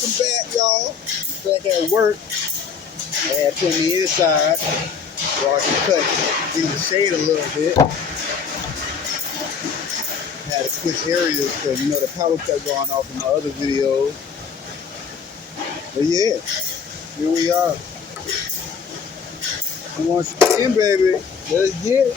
welcome back, y'all. Back at work. I had put me inside so I can cut in the shade a little bit. Had to switch areas because you know the power cut going off in my other videos. But yeah, here we are. Once again, baby, let's get it.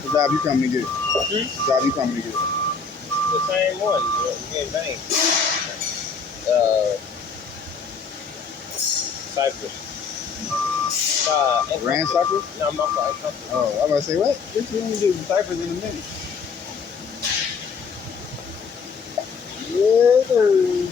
What job you coming to get? What job you coming to get? The same one. You getting banged. Cypress. Ran Cypress? No, my fault. Oh, I was about to say, what? This is only do Cypress in a minute. Yeah, sir.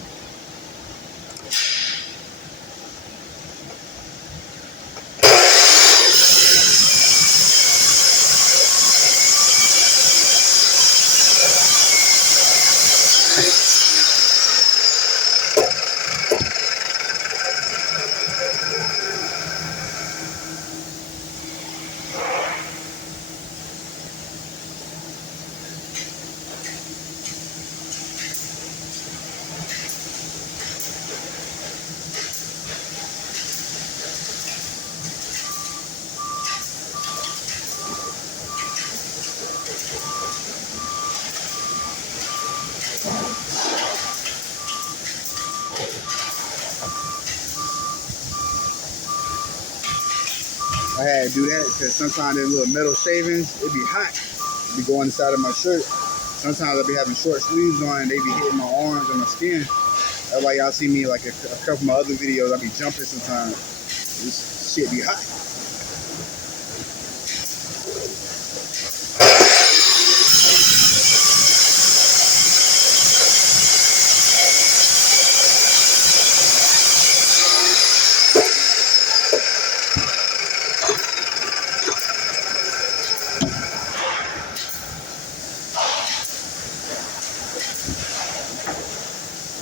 I had to do that because sometimes them little metal shavings, it be hot. It be going inside of my shirt. Sometimes I be having short sleeves on and they be hitting my arms and my skin. That's why y'all see me like a couple of my other videos, I be jumping sometimes. This shit be hot.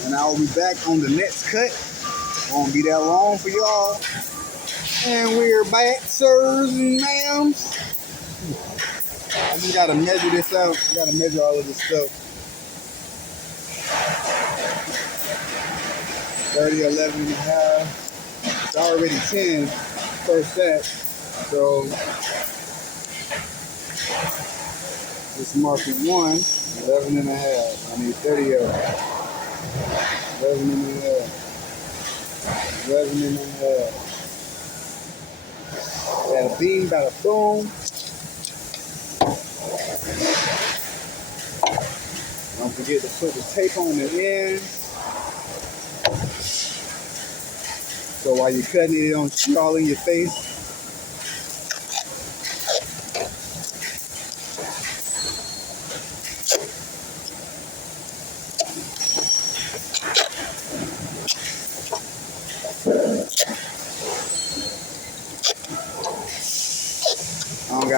And I will be back on the next cut. Won't be that long for y'all. And we're back, sirs and ma'ams. I just gotta measure this out. I gotta measure all of this stuff. 30, 11 and a half. It's already 10 first set. So this marking 1, 11 and a half. I need 30 of them. 11 and a half. 11 and a half. Bada bing, bada boom. Don't forget to put the tape on the end. So while you're cutting it, don't shoot all in your face.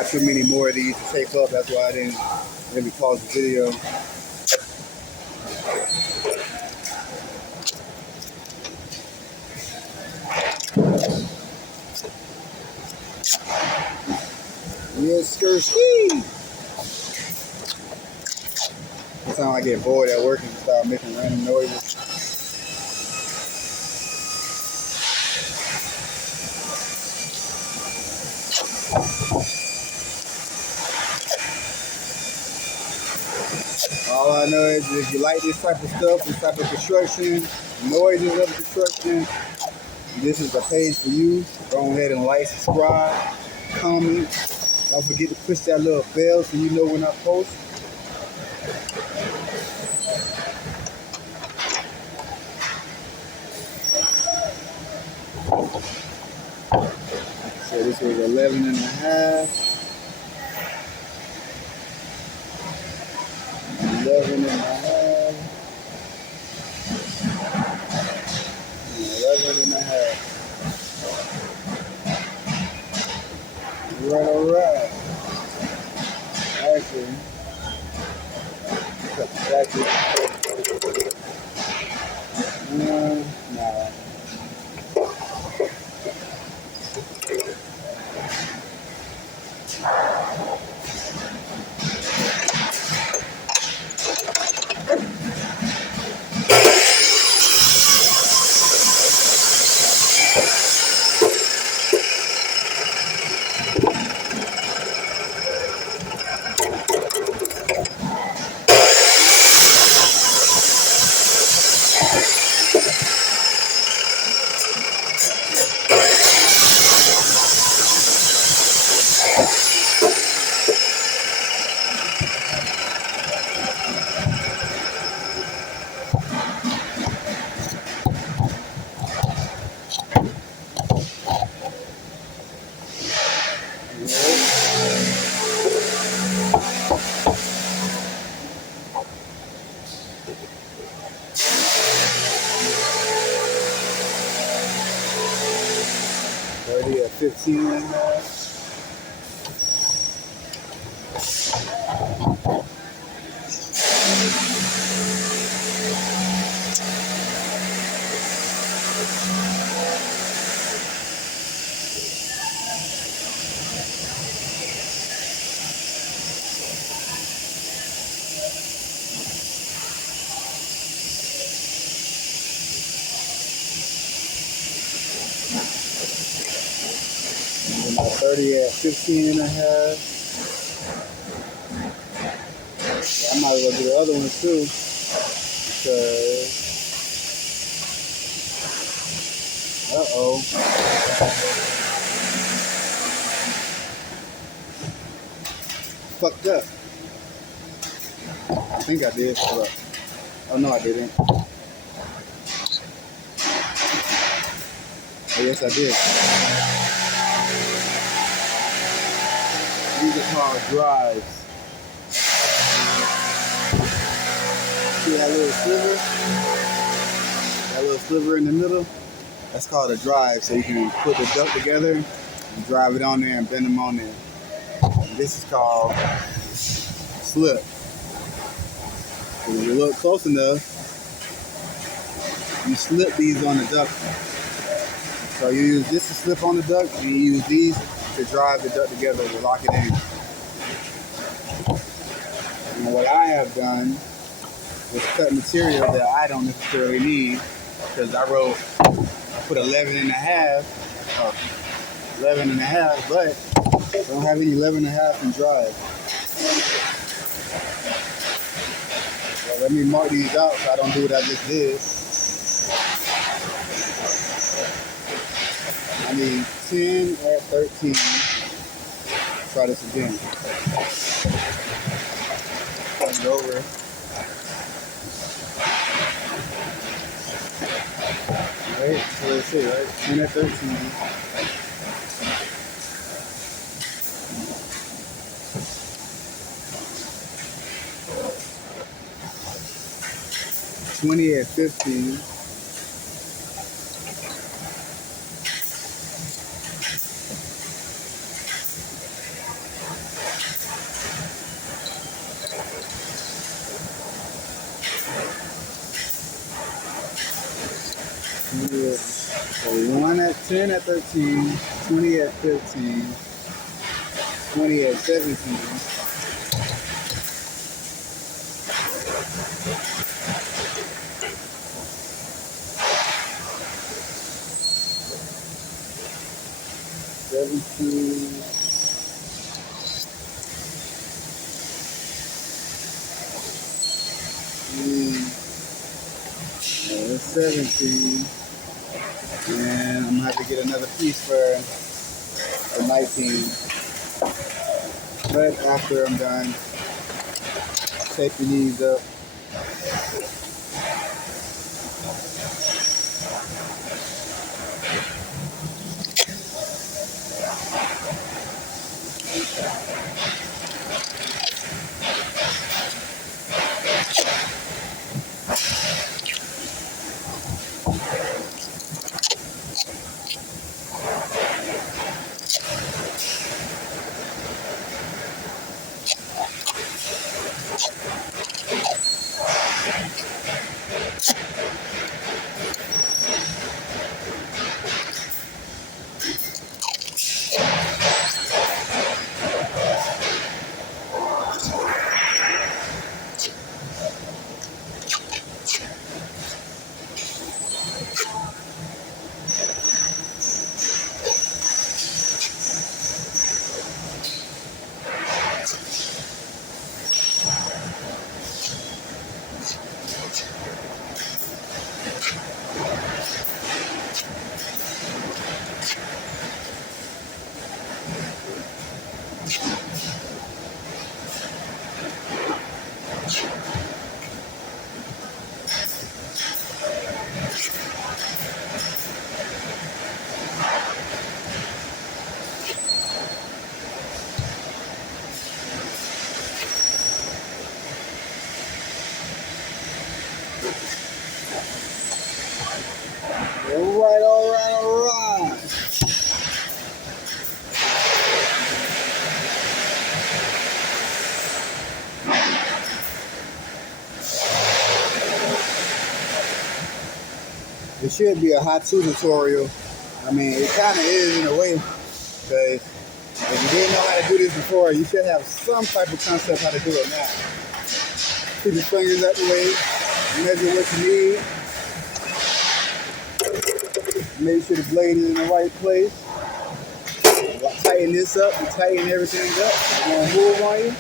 got too many more of these to tape up. That's why I didn't let me pause the video. Yes, ski. Sometimes I get bored at work and start making random noises. All I know is if you like this type of stuff, this type of construction, noises of construction, this is the page for you. Go ahead and like, subscribe, comment. Don't forget to push that little bell so you know when I post. So this was 11 and a half. 11 and a half. 11 and a half. Alright. Actually, nah. 30 at 15 and a half. And then 30 at 15 and a half. Yeah, I might as well do the other one too. Because, uh-oh. Fucked up. I think I did. Hold up. Oh, no, I didn't. Oh, yes, I did. These are called drives. See that little sliver? That little sliver in the middle? That's called a drive. So you can put the duct together and drive it on there and bend them on there. And this is called slip. So if you look close enough, you slip these on the duct. So you use this to slip on the duct, and you use these to drive the duct together to lock it in. And what I have done is cut material that I don't necessarily need, because I put 11 and a half, but I don't have any 11 and a half in drive. So let me mark these out so I don't do what I just did. I need 10 at 13. Try this again. Turn it over. Right, so let's see, right? 10 at 13. $20 at 15. Yeah. So 1 at 10 at 13, 20 at 15, 20 at 17. That's 17. And I'm gonna have to get another piece for 19. But after I'm done taping these up, alright. It should be a how-to tutorial. I mean, it kind of is in a way, because if you didn't know how to do this before, you should have some type of concept how to do it now. Keep your fingers out the way, measure what you need, make sure the blade is in the right place. Tighten this up and tighten everything up. You're gonna move on you.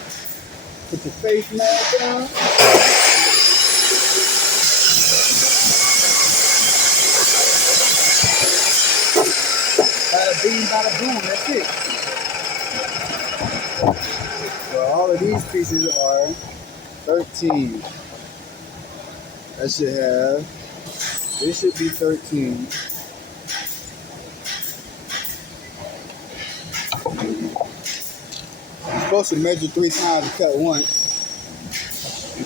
Put your face mask down. Bada bing, bada boom, that's it. So all of these pieces are 13. That should have, this should be 13. You're supposed to measure 3 times and cut once.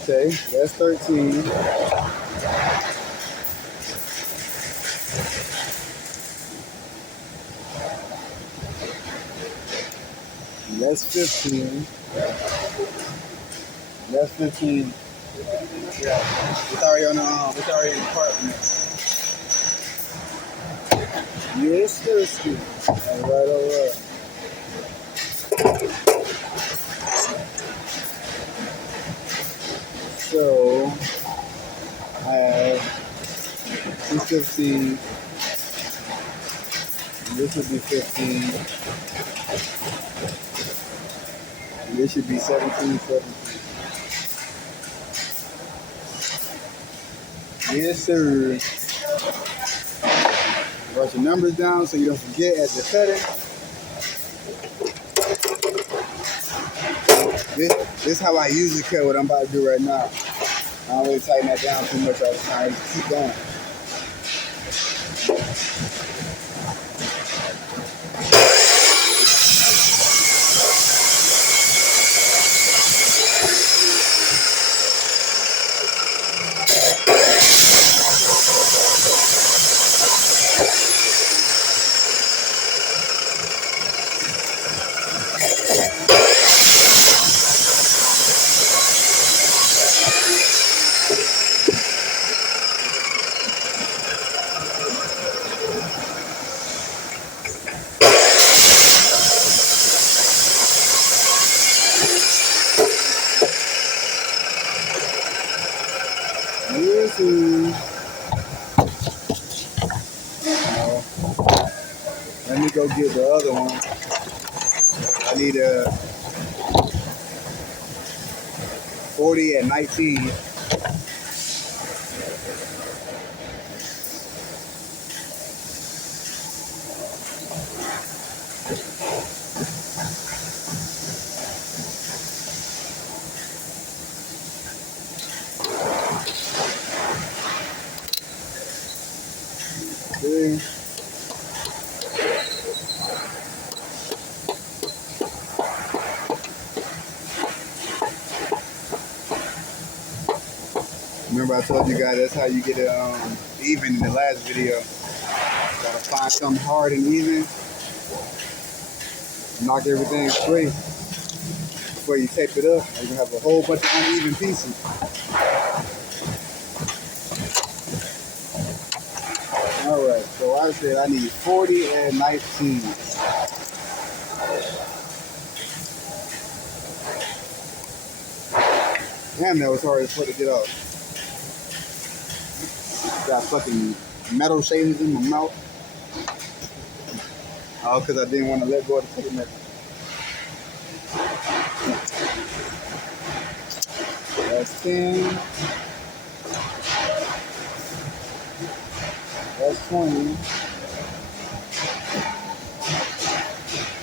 Okay, that's 13. That's 15. That's 15. Yeah, it's already on the it's already in the apartment. Yes, thirsty. Alright. So I have 215. This would be 15. And this should be 17. Yes, sir. Write your numbers down so you don't forget as you're cutting. This is how I usually cut what I'm about to do right now. I don't really tighten that down too much all the time. Just keep going. So let me go get the other one. I need a 40 at 19. Okay. Remember I told you guys that's how you get it even in the last video. Gotta find something hard and even. Knock everything straight before you tape it up. You're gonna have a whole bunch of uneven pieces. Alright, so I said I need 40 and 19. Damn, that was hard as fuck to get off. Got fucking metal shavings in my mouth. Oh, because I didn't want to let go of the tape measure. That's 10. That's 20.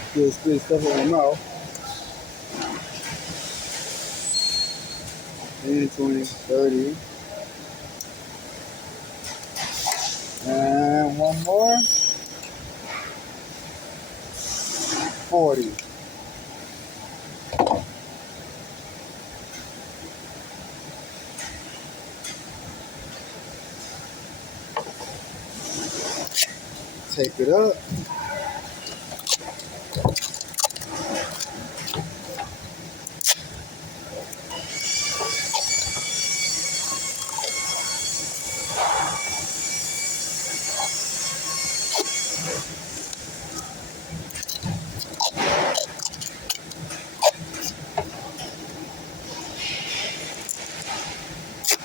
Still spit stuff in my mouth. 10, 20, 30. And one more. 40. Tape it up.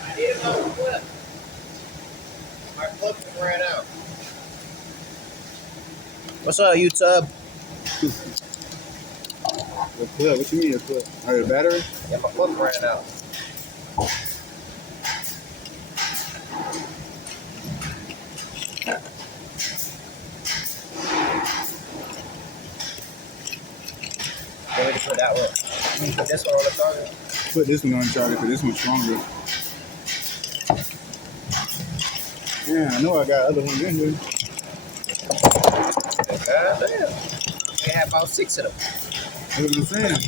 I need another clip. My clip ran out. What's up, YouTube? The clip? What you mean a clip? Oh, the battery? Yeah, my clip ran out. You want me to put that one? Put this one on the charger? Put this one on charger because this one's stronger. Yeah, I know I got other ones in here. God damn. They have about 6 of them. That's what I'm saying.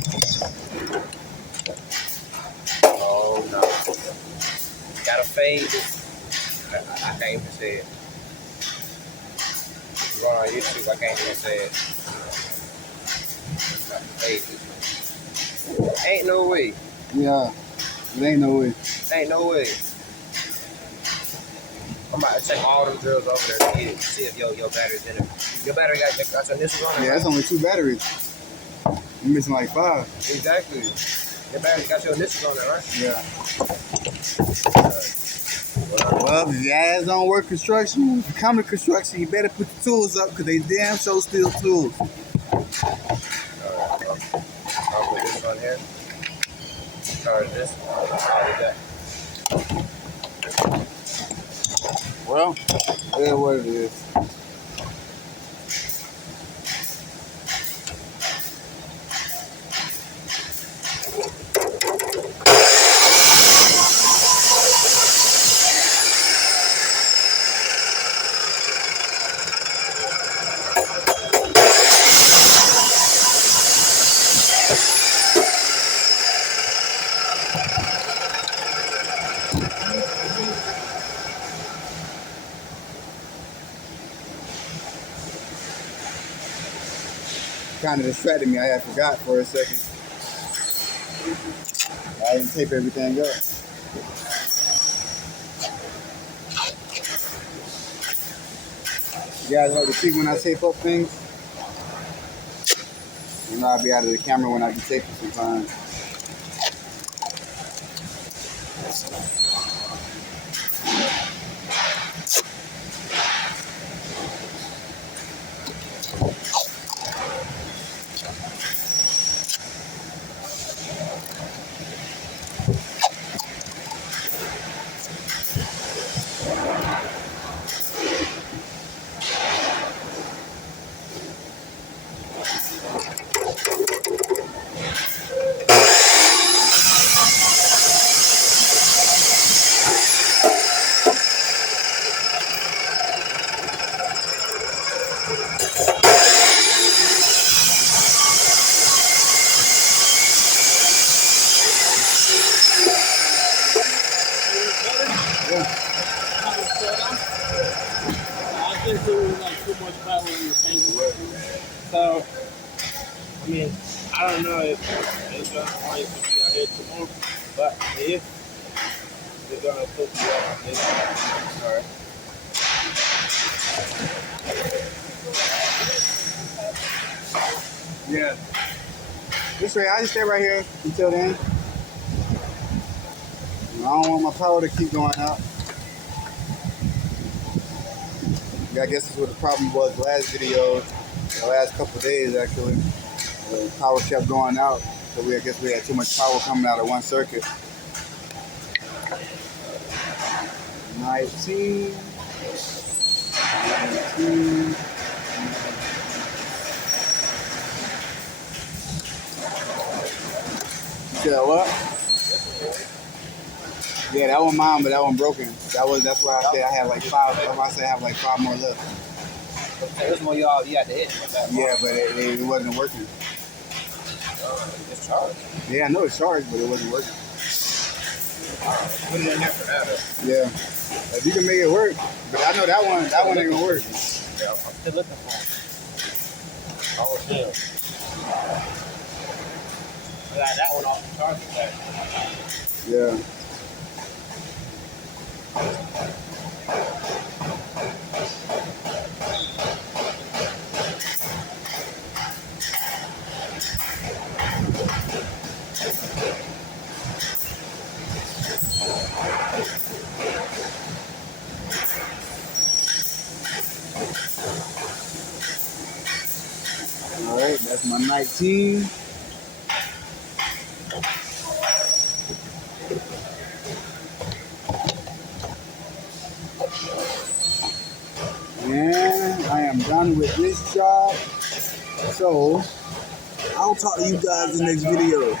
Oh no. Gotta fade it. I can't even say it. If you're on YouTube, I can't even say it. Gotta fade it. Ain't no way. Yeah, there ain't no way. Ain't no way. I'm about to take all them drills over there to get it, see if your battery's in it. Your battery got your initials on it? Yeah, that's only 2 batteries. You're missing like 5. Exactly. Your battery got your initials on it, right? Yeah. Well, if your ass don't work construction, if you come to construction, you better put the tools up because they damn so still tools. Alright, I'll put this on here. Charge this. I'll do that. Well, yeah, what it is. Kind of distracted me. I had forgot for a second. I didn't tape everything up. You guys know the trick when I tape up things? You know I'll be out of the camera when I be taping sometimes. think it was like too much power in the tank. So, I mean, I don't know if it's going to be ahead tomorrow, but if they're going to put you up, it's all right. Yeah. This way, I just stay right here until then. I don't want my power to keep going out. Yeah, I guess that's what the problem was last video, the last couple of days actually. The power kept going out, so I guess we had too much power coming out of one circuit. 19. You said what? Yeah, that one mine, but that one broken. That's why I said I have like 5. That's why I said I have like 5 more left. This one you had to hit. Yeah, but it wasn't working. It's charged. Yeah, I know it's charged, but it wasn't working. Put it in there for that. Yeah, if you can make it work, but I know that one ain't gonna work. Yeah, I'm still looking for it. Oh, still. I got that one off the charger back. Yeah. All right, that's my 19. And I am done with this job. So I'll talk to you guys in the next video.